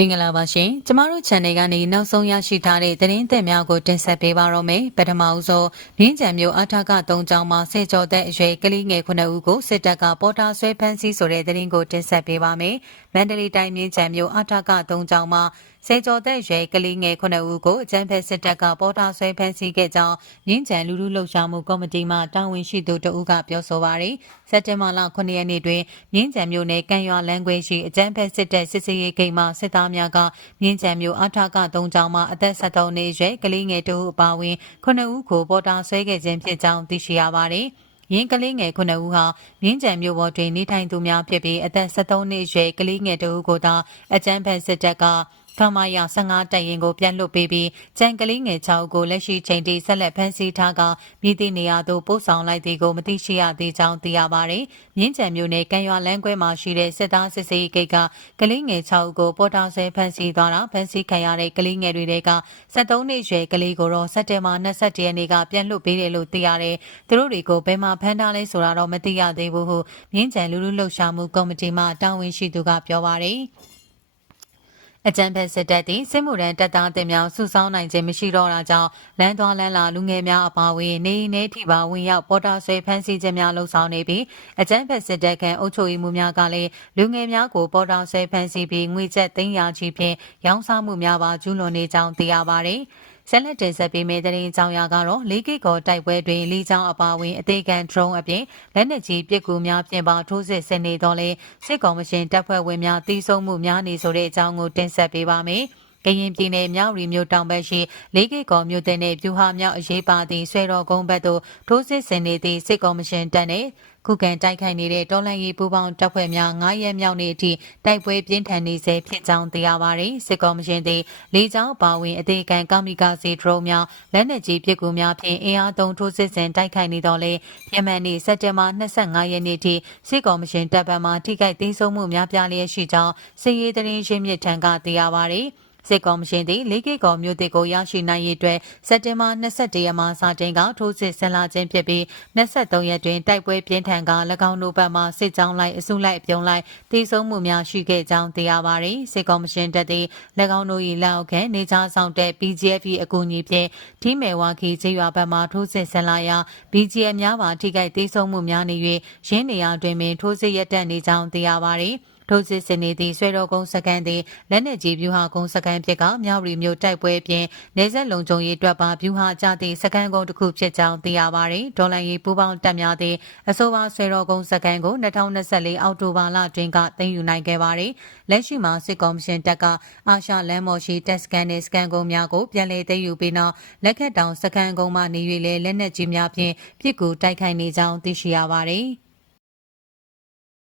မင်္ဂလာပါရှင်ကျမတို့ channel ကနေနောက်ဆုံးရရှိထားတဲ့သတင်းသစ်များကိုတင်ဆက်ပေးပါရမယ်ပထမဦးဆုံးမြင်းကြံမျိုးအထာက3ကျောင်းမှာဆယ်ကျော်သက်အရွယ်ကလေးငယ်9ဦးကိုစစ်တပ်ကပေါ်တာဆွဲဖမ်းဆီးဆိုတဲ့သတင်းကိုတင်ဆက်ပေးပါမယ်မန္တလေးတိုင်းမြင်းကြံမျိုးအထာက3ကျောင်းမှာဆယ်ကျော်သက်ရွယ်ကလေးငယ်9ဦးကိုအကြမ်းဖက်စစ်တပ်ကပေါ်တာဆွဲဖမ်းဆီးခဲ့ကြောင်းမြင်းကြံလူထုလှုပ်ရှားမှုကော်မတီမှတာဝန်ရှိသူတဦးကပြောဆိုပါရယ်စက်တင်ဘာလ9ရက်နေ့တွင်မြင်းကြံမျိုးနယ်ကံရွာလမ်းခွဲရှိအကြမ်းဖက်စစ်တပ်စစ်စေးရေးဂိတ်မှစစ်သားများကမြင်းကြံမျိုးအထာက3ကျောင်းမှအသက်73နှစ်အရွယ်ကလေးငယ်2ဦးအပါအဝင်9ဦးကိုပေါ်တာဆွဲခဲ့ခြင်းဖြစ်ကြောင်းသိရှိရပါရယ်ရင်းကလေးငယ်9ဦးဟာမြင်းကြံမျိုးပေါ်တွင်နေထိုင်သူများဖြစ်ပြီးအသက်73နှစ်အရွယ်ကလေးငယ်2ဦးကိုသာအကြမ်းဖက်စစ်တပ်ကခမာယာ15တပ်ရင်ကိုပြန်လွှတ်ပေးပြီးကြံကလေးငယ်6ဦးကိုလက်ရှိချိန်ထိဆက်လက်ဖမ်းဆီးထားကမိသည့်နေရာသို့ပို့ဆောင်လိုက်သည်ကိုမသိရှိရသေးကြောင်းသိရပါသည်။မြင်းကြံမျိုးနယ်ကံရွာလမ်းကွဲမှာရှိတဲ့စစ်သားစစ်စေးဂိတ်ကကလေးငယ်6ဦးကိုပေါ်တာဆွဲဖမ်းဆီးသွားတာဖမ်းဆီးခံရတဲ့ကလေးငယ်တွေက73နှစ်ရွယ်ကလေးကိုတော့စက်တင်ဘာ21ရက်နေ့ကပြန်လွှတ်ပေးတယ်လို့သိရတယ်။သူတို့တွေကိုဘယ်မှာဖမ်းထားလဲဆိုတာတော့မသိရသေးဘူးဟုမြင်းကြံလူလူလှုပ်ရှားမှုကော်မတီမှတာဝန်ရှိသူကပြောပါတယ်။အကြံဖက်စစ်တပ်သည်စစ်မှုရန်တပ်သားတင်များစုဆောင်းနိုင်ခြင်းမရှိတော့တာကြောင့်လမ်းသွားလမ်းလာလူငယ်များအပါအဝင်နေနေထိပါဝင်ရောက်ပေါ်တာဆွဲဖမ်းဆီးခြင်းများလှုံ့ဆော်နေပြီးအကြံဖက်စစ်တပ်ကအုပ်ချုပ်ရေးမှုများကလည်းလူငယ်များကိုပေါ်တာဆွဲဖမ်းဆီးပြီးငွေကျပ်300ချီဖြင့်ရောင်းစားမှုများပါကျူးလွန်နေကြောင်းသိရပါသည်ဆက်လက်တင်ဆက်ပေးမယ့်သတင်းကြောင်းရာကတော့လေးကိကောတိုက်ပွဲတွင်လီချောင်းအပါဝင်အသေးခံ drone အပြင်လက်နက်ကြီးပစ်ကူများပြင်ပထိုးစစ်ဆင်နေတော့လေစစ်ကော်မရှင်တပ်ဖွဲ့ဝင်များတီးဆုံးမှုများနေဆိုတဲ့အကြောင်းကိုတင်ဆက်ပေးပါမယ်။ကရင်ပြည်နယ်မြောက်ရီမြို့တောင်ဘက်ရှိလေးကိကောမြို့တဲ့နယ်ပြူဟာမြောက်အရေးပါသည့်ဆွေတော်ကုန်းဘက်သို့ထိုးစစ်ဆင်နေသည့်စစ်ကော်မရှင်တပ်နှင့်ခုခံတိုက်ခိုက်နေတဲ့တော်လှန်ရေးပူးပေါင်းတပ်ဖွဲ့များ9ရက်မြောက်နေ့အထိတိုက်ပွဲပြင်းထန်နေစေဖြစ်ကြောင်းသိရပါသည်စစ်ကော်မရှင်သည်လေကြောင်းပါဝင်အသေးခံကာမီကာစီဒရုန်းများလက်နက်ကြီးပစ်ကူများဖြင့်အင်အားသုံးထိုးစစ်ဆင်တိုက်ခိုက်နေတော့လေယမန်နေ့စက်တင်ဘာ25ရက်နေ့ထိစစ်ကော်မရှင်တပ်ဘက်မှထိခိုက်သိမ်းဆုံးမှုများပြားလျက်ရှိကြောင်းစစ်ရေးသတင်းရင်းမြစ်ထံကသိရပါသည်စစ်ကော်မရှင်သည်လေးကိကောမြို့တစ်ကိုရရှိနိုင်ရေးအတွက်စက်တင်ဘာ21ရက်မှစတင်ကထိုးစစ်ဆင်လာခြင်းဖြစ်ပြီး23ရက်တွင်တိုက်ပွဲပြင်းထန်က၎င်းတို့ဘက်မှစစ်ကြောင်းလိုက်အစုလိုက်ပြုံလိုက်တိုက်ဆုံမှုများရှိခဲ့ကြောင်းသိရပါသည်စစ်ကော်မရှင်တပ်သည်၎င်းတို့၏လက်အောက်ခံနေကြားဆောင်တဲ့ BGF အကူအညီဖြင့်ထီမဲဝါခီကျေးရွာဘက်မှထိုးစစ်ဆင်လာရာ BGF များပါထိခိုက်တိုက်ဆုံမှုများနေ၍ရင်းနေရာတွင်ပင်ထိုးစစ်ရပ်တန့်နေကြောင်းသိရပါသည်ထိုးစစ်ဆင်နေသည့်ဆွေတော်ကုန်းစကန်သည်လက်နက်ကြီးဗျူဟာကုန်းစကန်ပြစ်ကမြောက်ရီမျိုးတိုက်ပွဲအပြင်နေဆက်လုံခြုံရေးအတွက်ပါဗျူဟာကျသည့်စကန်ကုန်းတစ်ခုဖြစ်ကြောင်းသိရပါသည်ဒေါ်လာရေးပူးပေါင်းတပ်များသည့်အဆိုပါဆွေတော်ကုန်းစကန်ကို2024အောက်တိုဘာလတွင်ကသိမ်းယူနိုင်ခဲ့ပါသည်လက်ရှိမှာစစ်ကော်မရှင်တပ်ကအာရှလမ်းမော်ရှိတက်စကန်နှင့်စကန်ကုန်းများကိုပြန်လည်သိမ်းယူပြီးနောက်လက်ခတ်တောင်စကန်ကုန်းမှနေ၍လည်းလက်နက်ကြီးများဖြင့်ပစ်ကူတိုက်ခိုက်နေကြောင်းသိရှိရပါသည်